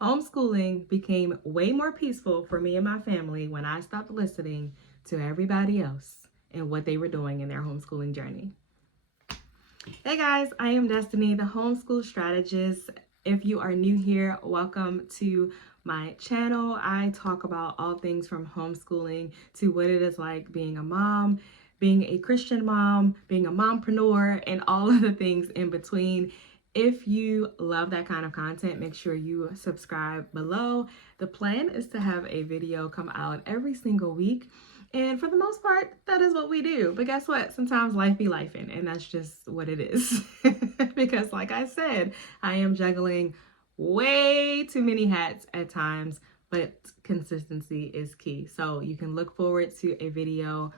Homeschooling became way more peaceful for me and my family when I stopped listening to everybody else and what they were doing in their homeschooling journey. Hey guys, I am Destiny, the homeschool strategist. If you are new here, welcome to my channel. I talk about all things from homeschooling to what it is like being a mom, being a Christian mom, being a mompreneur, and all of the things in between. If you love that kind of content, make sure you subscribe below. The plan is to have a video come out every single week. And for the most part, that is what we do. But guess what? Sometimes life be lifing, and that's just what it is. Because like I said, I am juggling way too many hats at times, but consistency is key. So you can look forward to a video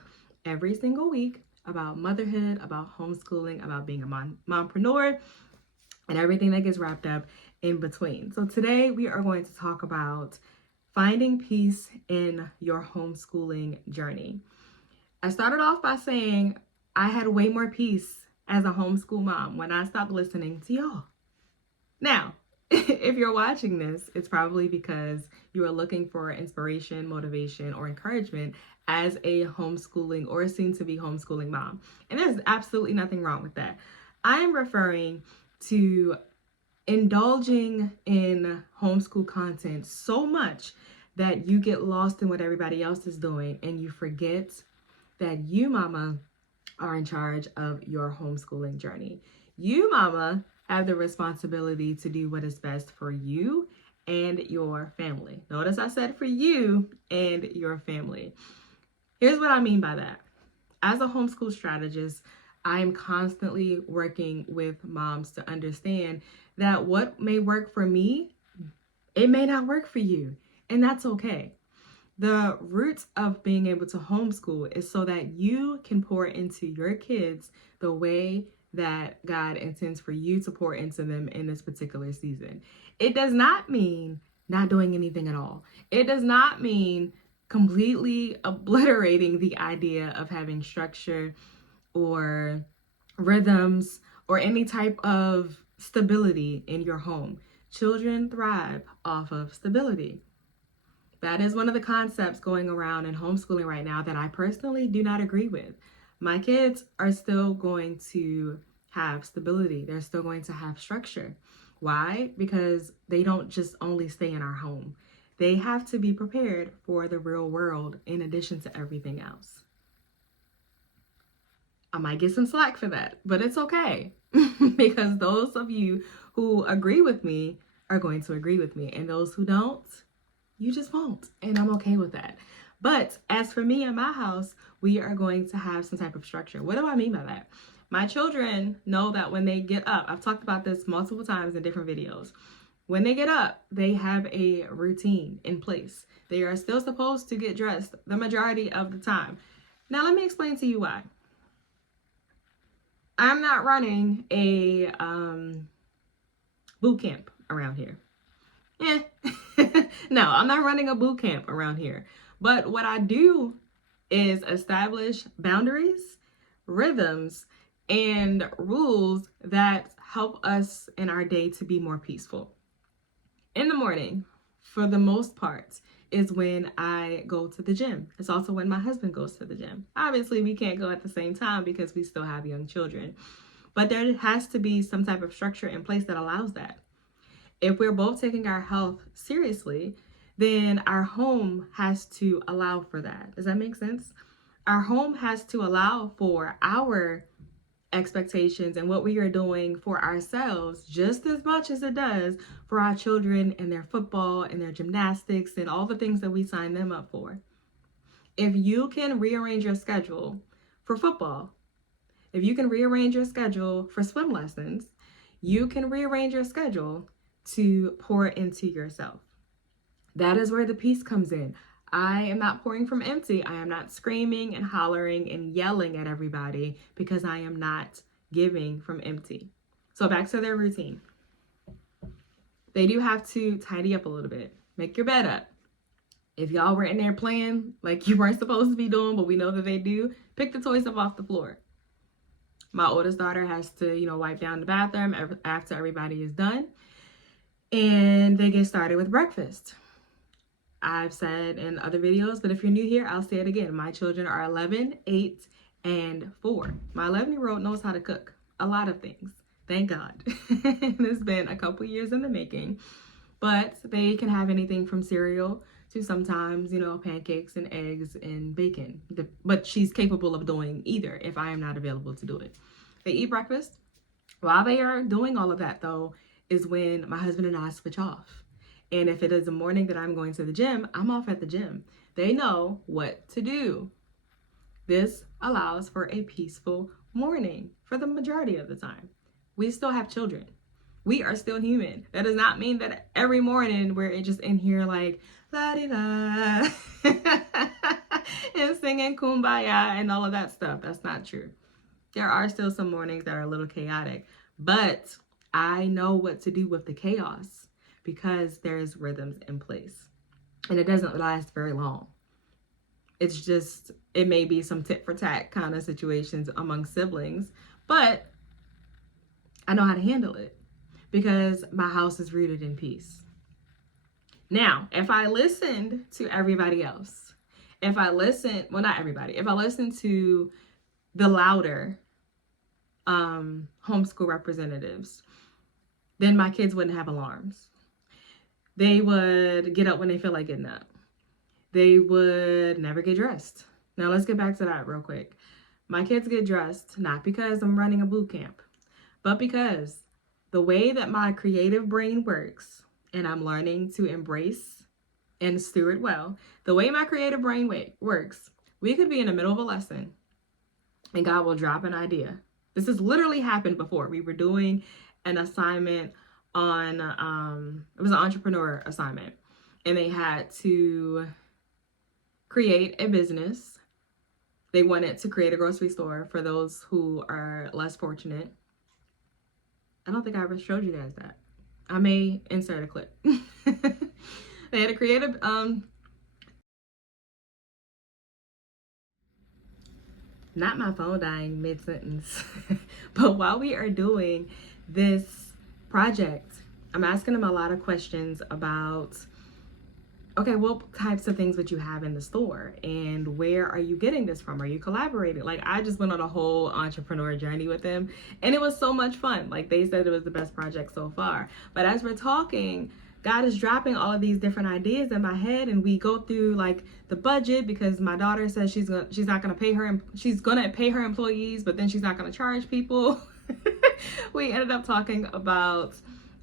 every single week about motherhood, about homeschooling, about being a mompreneur, and everything that gets wrapped up in between. So today we are going to talk about finding peace in your homeschooling journey. I started off by saying I had way more peace as a homeschool mom when I stopped listening to y'all. Now, if you're watching this, it's probably because you are looking for inspiration, motivation, or encouragement as a homeschooling or soon to be homeschooling mom. And there's absolutely nothing wrong with that. I am referring to indulging in homeschool content so much that you get lost in what everybody else is doing and you forget that you, mama, are in charge of your homeschooling journey. You, mama, have the responsibility to do what is best for you and your family. Notice I said for you and your family. Here's what I mean by that. As a homeschool strategist, I am constantly working with moms to understand that what may work for me, it may not work for you, and that's okay. The roots of being able to homeschool is so that you can pour into your kids the way that God intends for you to pour into them in this particular season. It does not mean not doing anything at all. It does not mean completely obliterating the idea of having structure or rhythms or any type of stability in your home. Children thrive off of stability. That is one of the concepts going around in homeschooling right now that I personally do not agree with. My kids are still going to have stability. They're still going to have structure. Why? Because they don't just only stay in our home. They have to be prepared for the real world in addition to everything else. I might get some slack for that, but it's okay because those of you who agree with me are going to agree with me, and those who don't, you just won't, and I'm okay with that. But as for me and my house, we are going to have some type of structure. What do I mean by that? My children know that when they get up, I've talked about this multiple times in different videos. When they get up, they have a routine in place. They are still supposed to get dressed the majority of the time. Now, let me explain to you why. I'm not running a boot camp around here. No, I'm not running a boot camp around here. But what I do is establish boundaries, rhythms, and rules that help us in our day to be more peaceful. In the morning, for the most part, is when I go to the gym. It's also when my husband goes to the gym. Obviously, we can't go at the same time because we still have young children. But there has to be some type of structure in place that allows that. If we're both taking our health seriously, then our home has to allow for that. Does that make sense? Our home has to allow for our expectations and what we are doing for ourselves just as much as it does for our children and their football and their gymnastics and all the things that we sign them up for. If you can rearrange your schedule for football, if you can rearrange your schedule for swim lessons, you can rearrange your schedule to pour into yourself. That is where the peace comes in. I am not pouring from empty. I am not screaming and hollering and yelling at everybody because I am not giving from empty. So back to their routine. They do have to tidy up a little bit. Make your bed up. If y'all were in there playing like you weren't supposed to be doing, but we know that they do, pick the toys up off the floor. My oldest daughter has to, wipe down the bathroom after everybody is done. And and they get started with breakfast. I've said in other videos, but if you're new here, I'll say it again. My children are 11, 8, and 4. My 11-year-old knows how to cook a lot of things. Thank God. It's been a couple years in the making, but they can have anything from cereal to sometimes, pancakes and eggs and bacon. But she's capable of doing either if I am not available to do it. They eat breakfast. While they are doing all of that, though, is when my husband and I switch off. And if it is a morning that I'm going to the gym, I'm off at the gym. They know what to do. This allows for a peaceful morning for the majority of the time. We still have children. We are still human. That does not mean that every morning we're just in here like la-di-la and singing kumbaya and all of that stuff. That's not true. There are still some mornings that are a little chaotic, but I know what to do with the chaos because there's rhythms in place, and it doesn't last very long. It's just, it may be some tit for tat kind of situations among siblings, but I know how to handle it because my house is rooted in peace. Now, if I listened to everybody else, if I listen to the louder homeschool representatives, then my kids wouldn't have alarms. They would get up when they feel like getting up. They would never get dressed. Now let's get back to that real quick. My kids get dressed not because I'm running a boot camp, but because the way that my creative brain works, and I'm learning to embrace and steward well, the way my creative brain works, we could be in the middle of a lesson and God will drop an idea. This has literally happened before. We were doing an assignment on, it was an entrepreneur assignment, and they had to create a business. They wanted to create a grocery store for those who are less fortunate. I don't think I ever showed you guys that. I may insert a clip. They had to create a, not my phone dying mid-sentence, but while we are doing this project, I'm asking them a lot of questions about, okay, what types of things would you have in the store and where are you getting this from? Are you collaborating? Like, I just went on a whole entrepreneur journey with them and it was so much fun. Like, they said it was the best project so far. But as we're talking, God is dropping all of these different ideas in my head, and we go through like the budget because my daughter says she's gonna pay her employees, but then she's not gonna charge people. We ended up talking about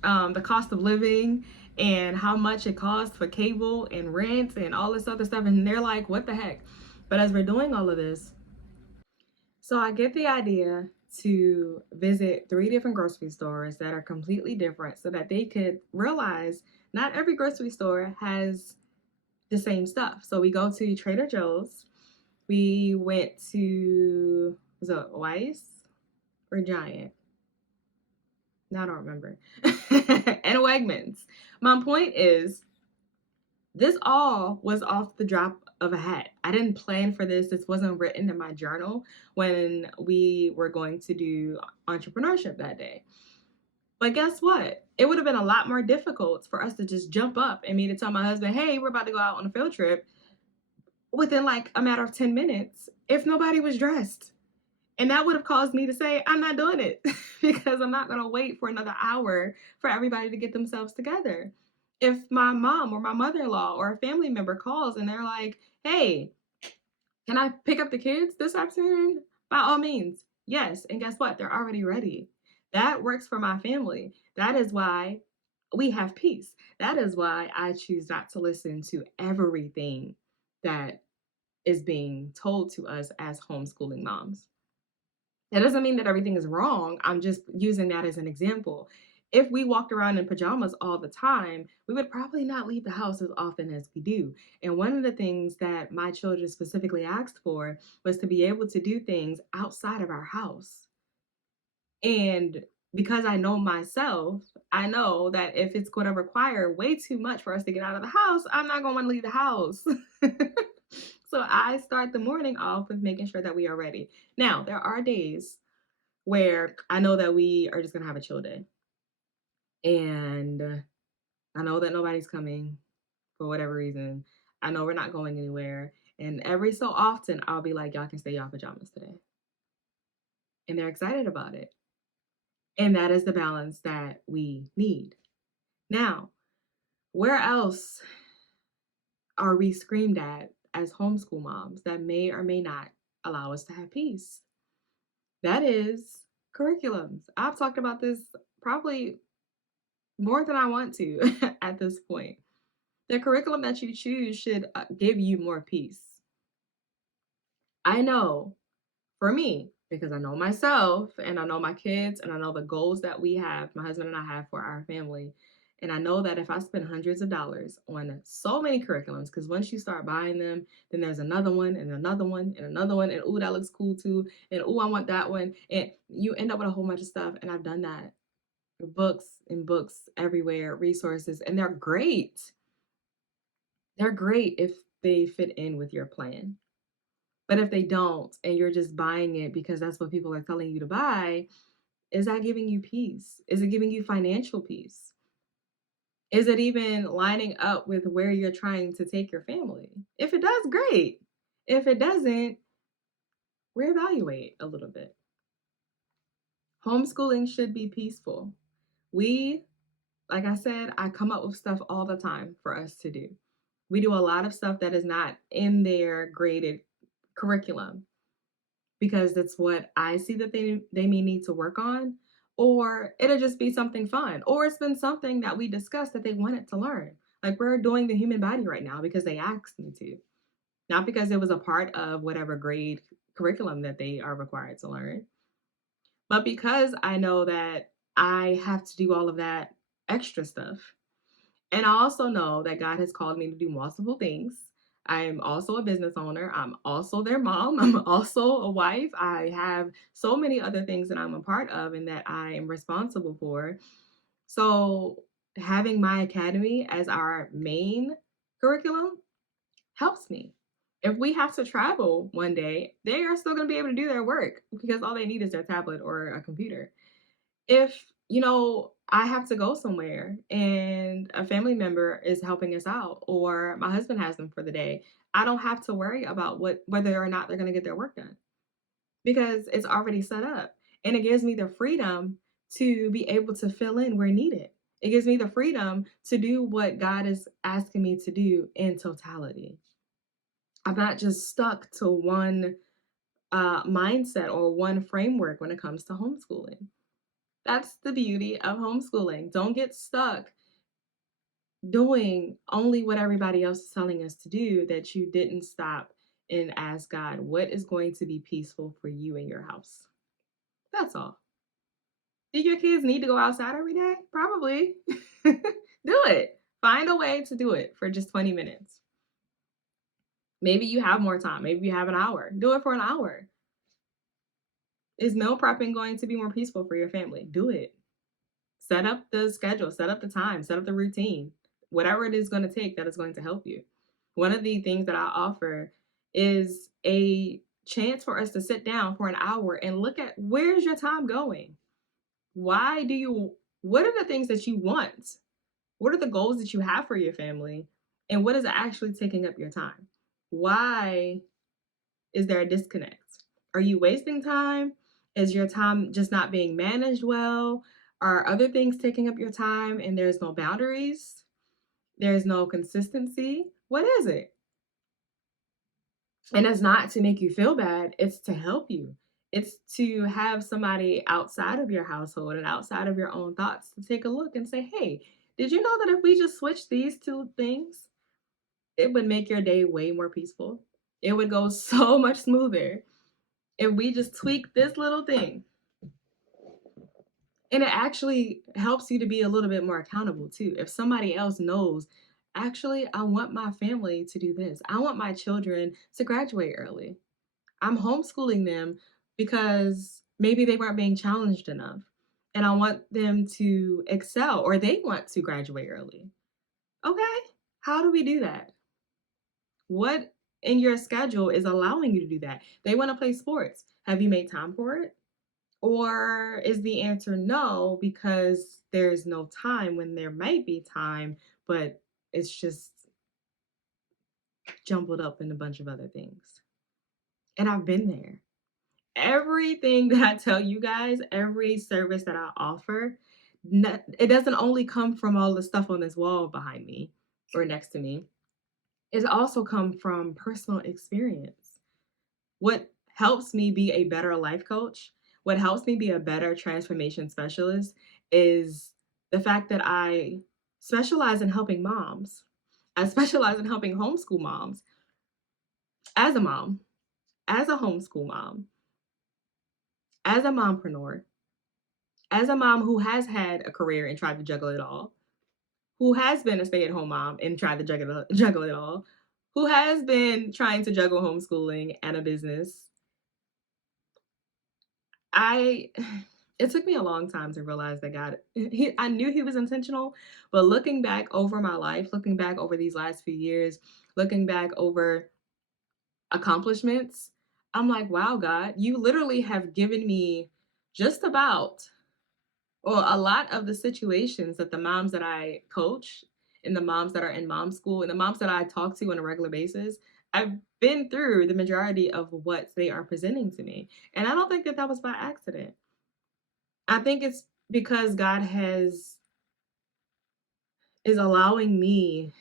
the cost of living and how much it costs for cable and rent and all this other stuff, and they're like, what the heck? But as we're doing all of this, so I get the idea to visit 3 different grocery stores that are completely different so that they could realize not every grocery store has the same stuff. So we go to Trader Joe's. We went to, was it Weiss or Giant? No, I don't remember. And Wegmans. My point is, this all was off the drop of a hat. I didn't plan for this. This wasn't written in my journal when we were going to do entrepreneurship that day. But guess what? It would have been a lot more difficult for us to just jump up and me to tell my husband, hey, we're about to go out on a field trip within like a matter of 10 minutes if nobody was dressed. And that would have caused me to say, I'm not doing it because I'm not going to wait for another hour for everybody to get themselves together. If my mom or my mother-in-law or a family member calls and they're like, hey, can I pick up the kids this afternoon? By all means, yes. And guess what? They're already ready. That works for my family. That is why we have peace. That is why I choose not to listen to everything that is being told to us as homeschooling moms. That doesn't mean that everything is wrong. I'm just using that as an example. If we walked around in pajamas all the time, we would probably not leave the house as often as we do. And one of the things that my children specifically asked for was to be able to do things outside of our house. And because I know myself, I know that if it's going to require way too much for us to get out of the house, I'm not going to want to leave the house. So I start the morning off with making sure that we are ready. Now, there are days where I know that we are just going to have a chill day. And I know that nobody's coming for whatever reason. I know we're not going anywhere. And every so often, I'll be like, y'all can stay y'all pajamas today. And they're excited about it. And that is the balance that we need. Now, where else are we screamed at as homeschool moms that may or may not allow us to have peace? That is curriculums. I've talked about this probably more than I want to at this point. The curriculum that you choose should give you more peace. I know for me, because I know myself and I know my kids and I know the goals that we have, my husband and I have for our family. And I know that if I spend hundreds of dollars on so many curriculums, because once you start buying them, then there's another one and another one and another one. And ooh, that looks cool too. And ooh, I want that one. And you end up with a whole bunch of stuff. And I've done that. Books and books everywhere, resources, and they're great. They're great if they fit in with your plan. But if they don't, and you're just buying it because that's what people are telling you to buy, is that giving you peace? Is it giving you financial peace? Is it even lining up with where you're trying to take your family? If it does, great. If it doesn't, reevaluate a little bit. Homeschooling should be peaceful. Like I said, I come up with stuff all the time for us to do. We do a lot of stuff that is not in their graded curriculum because that's what I see that they may need to work on, or it'll just be something fun, or it's been something that we discussed that they wanted to learn. Like we're doing the human body right now because they asked me to, not because it was a part of whatever grade curriculum that they are required to learn, but because I know that I have to do all of that extra stuff. And I also know that God has called me to do multiple things. I'm also a business owner. I'm also their mom. I'm also a wife. I have so many other things that I'm a part of and that I am responsible for. So, having my academy as our main curriculum helps me. If we have to travel one day, they are still going to be able to do their work because all they need is their tablet or a computer. If, I have to go somewhere and a family member is helping us out or my husband has them for the day, I don't have to worry about whether or not they're going to get their work done because it's already set up. And it gives me the freedom to be able to fill in where needed. It gives me the freedom to do what God is asking me to do in totality. I'm not just stuck to one mindset or one framework when it comes to homeschooling. That's the beauty of homeschooling. Don't get stuck doing only what everybody else is telling us to do, that you didn't stop and ask God, what is going to be peaceful for you in your house? That's all. Do your kids need to go outside every day? Probably. Do it. Find a way to do it for just 20 minutes. Maybe you have more time. Maybe you have an hour. Do it for an hour. Is meal prepping going to be more peaceful for your family? Do it. Set up the schedule, set up the time, set up the routine, whatever it is going to take that is going to help you. One of the things that I offer is a chance for us to sit down for an hour and look at where's your time going? What are the things that you want? What are the goals that you have for your family? And what is actually taking up your time? Why is there a disconnect? Are you wasting time? Is your time just not being managed well? Are other things taking up your time and there's no boundaries? There's no consistency? What is it? And it's not to make you feel bad, it's to help you. It's to have somebody outside of your household and outside of your own thoughts to take a look and say, hey, did you know that if we just switch these two things, it would make your day way more peaceful? It would go so much smoother if we just tweak this little thing. And it actually helps you to be a little bit more accountable too. If somebody else knows, actually, I want my family to do this. I want my children to graduate early. I'm homeschooling them because maybe they weren't being challenged enough. And I want them to excel, or they want to graduate early. Okay, how do we do that? What in your schedule is allowing you to do that? They want to play sports. Have you made time for it? Or is the answer no, because there's no time when there might be time, but it's just jumbled up in a bunch of other things? And I've been there. Everything that I tell you guys, every service that I offer, it doesn't only come from all the stuff on this wall behind me or next to me. It's also come from personal experience. What helps me be a better life coach, what helps me be a better transformation specialist is the fact that I specialize in helping moms. I specialize in helping homeschool moms as a mom, as a homeschool mom, as a mompreneur, as a mom who has had a career and tried to juggle it all, who has been a stay-at-home mom and tried to juggle it all, who has been trying to juggle homeschooling and a business. It took me a long time to realize that I knew he was intentional, but looking back over my life, looking back over these last few years, looking back over accomplishments, I'm like, wow, God, you literally have given me just about, or a lot of the situations that the moms that I coach and the moms that are in mom school and the moms that I talk to on a regular basis, I've been through the majority of what they are presenting to me. And I don't think that that was by accident. I think it's because God is allowing me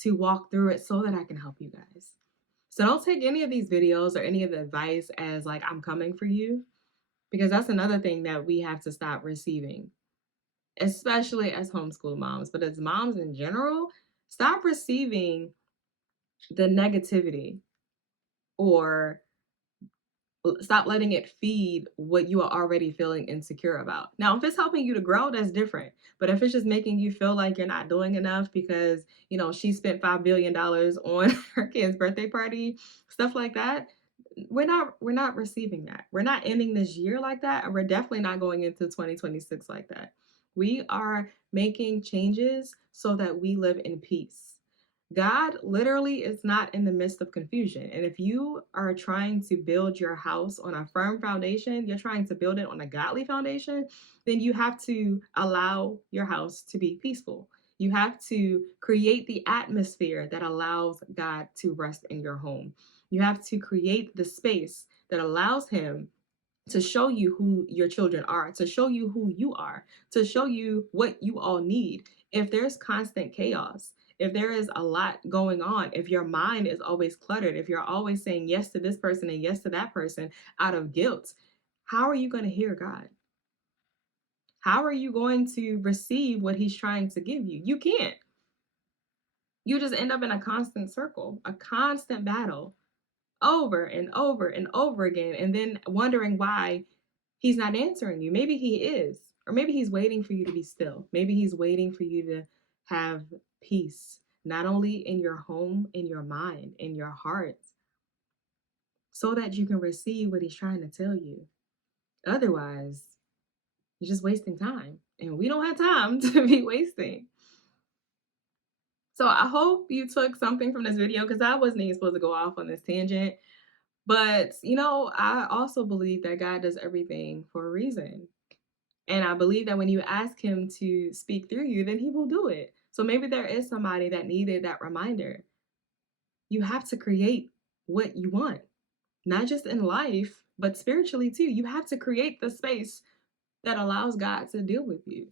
to walk through it so that I can help you guys. So don't take any of these videos or any of the advice as like I'm coming for you, because that's another thing that we have to stop receiving, especially as homeschool moms, but as moms in general, stop receiving the negativity, or stop letting it feed what you are already feeling insecure about. Now, if it's helping you to grow, that's different. But if it's just making you feel like you're not doing enough because, she spent $5 billion on her kid's birthday party, stuff like that, we're not receiving that. We're not ending this year like that, and we're definitely not going into 2026 like that. We are making changes so that we live in peace. God literally is not in the midst of confusion. And if you are trying to build your house on a firm foundation, you're trying to build it on a godly foundation, then you have to allow your house to be peaceful. You have to create the atmosphere that allows God to rest in your home. You have to create the space that allows Him to show you who your children are, to show you who you are, to show you what you all need. If there's constant chaos, if there is a lot going on, if your mind is always cluttered, if you're always saying yes to this person and yes to that person out of guilt, how are you going to hear God? How are you going to receive what He's trying to give you? You can't. You just end up in a constant circle, a constant battle over and over and over again, and then wondering why He's not answering you. Maybe He is, or maybe He's waiting for you to be still. Maybe He's waiting for you to have peace, not only in your home, in your mind, in your heart, so that you can receive what He's trying to tell you. Otherwise, you're just wasting time, and we don't have time to be wasting. So I hope you took something from this video, because I wasn't even supposed to go off on this tangent. But, I also believe that God does everything for a reason. And I believe that when you ask Him to speak through you, then He will do it. So maybe there is somebody that needed that reminder. You have to create what you want, not just in life, but spiritually too. You have to create the space that allows God to deal with you.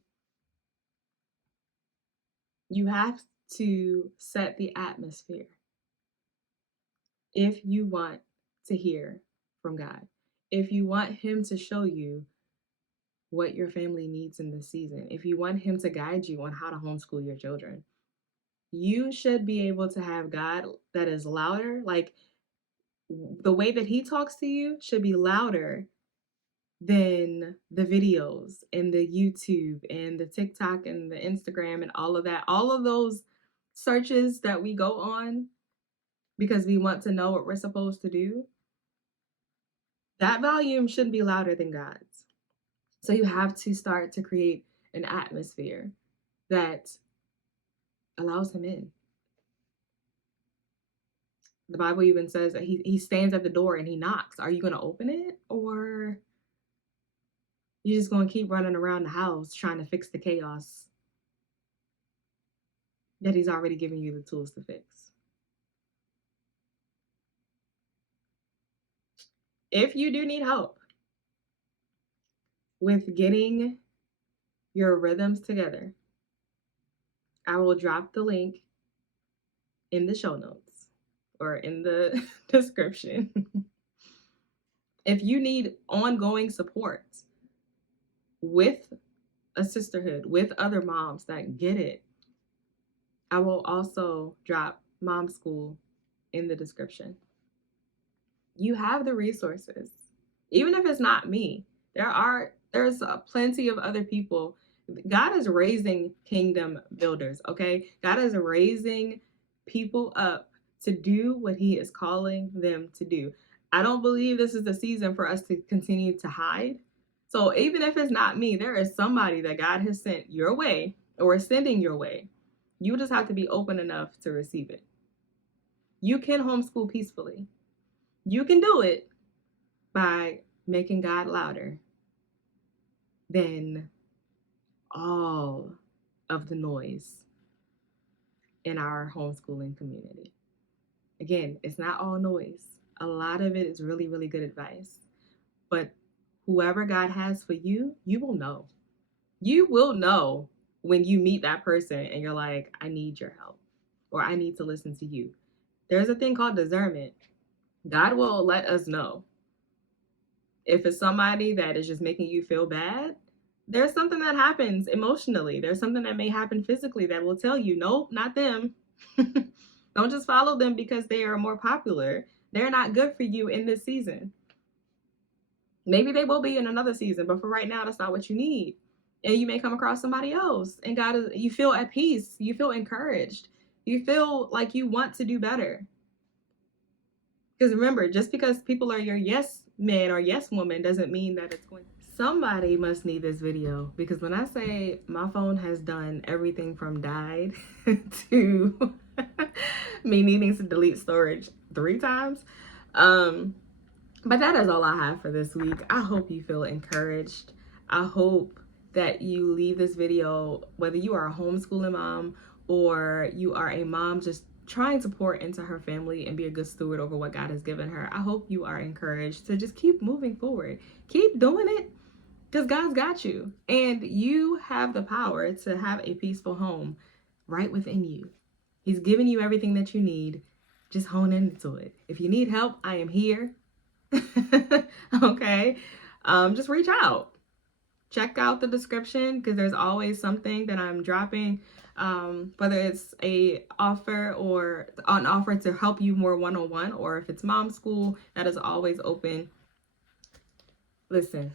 You have to set the atmosphere if you want to hear from God, if you want Him to show you what your family needs in this season, if you want Him to guide you on how to homeschool your children. You should be able to have God that is louder. Like, the way that He talks to you should be louder than the videos and the YouTube and the TikTok and the Instagram and all of that. All of those searches that we go on because we want to know what we're supposed to do, that volume shouldn't be louder than God's. So you have to start to create an atmosphere that allows Him in. The Bible even says that he stands at the door and He knocks. Are you going to open it, or You're just going to keep running around the house trying to fix the chaos that he's already given you the tools to fix. If you do need help with getting your rhythms together, I will drop the link in the show notes or in the description. If you need ongoing support with a sisterhood, with other moms that get it, I will also drop Mom School in the description. You have the resources. Even if it's not me, there's plenty of other people. God is raising kingdom builders, okay? God is raising people up to do what he is calling them to do. I don't believe this is the season for us to continue to hide. So even if it's not me, there is somebody that God has sent your way or sending your way. You just have to be open enough to receive it. You can homeschool peacefully. You can do it by making God louder than all of the noise in our homeschooling community. Again, it's not all noise. A lot of it is really, really good advice. But whoever God has for you, you will know. You will know when you meet that person and you're like, I need your help, or I need to listen to you. There's a thing called discernment. God will let us know. If it's somebody that is just making you feel bad, there's something that happens emotionally. There's something that may happen physically that will tell you, nope, not them. Don't just follow them because they are more popular. They're not good for you in this season. Maybe they will be in another season, but for right now, that's not what you need. And you may come across somebody else, and you feel at peace. You feel encouraged. You feel like you want to do better. Because remember, just because people are your yes man or yes woman doesn't mean that it's going. Somebody must need this video, because when I say my phone has done everything from died to me needing to delete storage 3 times. But that is all I have for this week. I hope you feel encouraged. I hope that you leave this video, whether you are a homeschooling mom or you are a mom just trying to pour into her family and be a good steward over what God has given her. I hope you are encouraged to just keep moving forward. Keep doing it, because God's got you. And you have the power to have a peaceful home right within you. He's given you everything that you need. Just hone into it. If you need help, I am here. Okay. Just reach out. Check out the description, because there's always something that I'm dropping. Whether it's an offer to help you more one-on-one, or if it's Mom School, that is always open. Listen,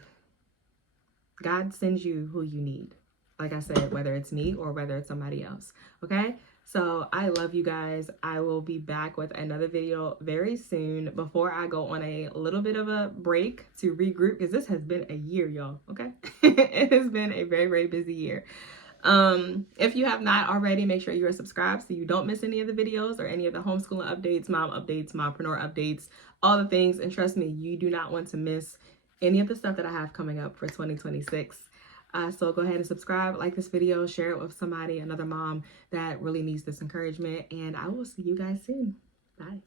God sends you who you need. Like I said, whether it's me or whether it's somebody else. Okay? So I love you guys. I will be back with another video very soon, before I go on a little bit of a break to regroup, because this has been a year, y'all. Okay? It has been a very, very busy year. If you have not already, make sure you are subscribed so you don't miss any of the videos or any of the homeschooling updates, mompreneur updates, all the things. And trust me, you do not want to miss any of the stuff that I have coming up for 2026. So go ahead and subscribe, like this video, share it with somebody, another mom that really needs this encouragement, and I will see you guys soon. Bye.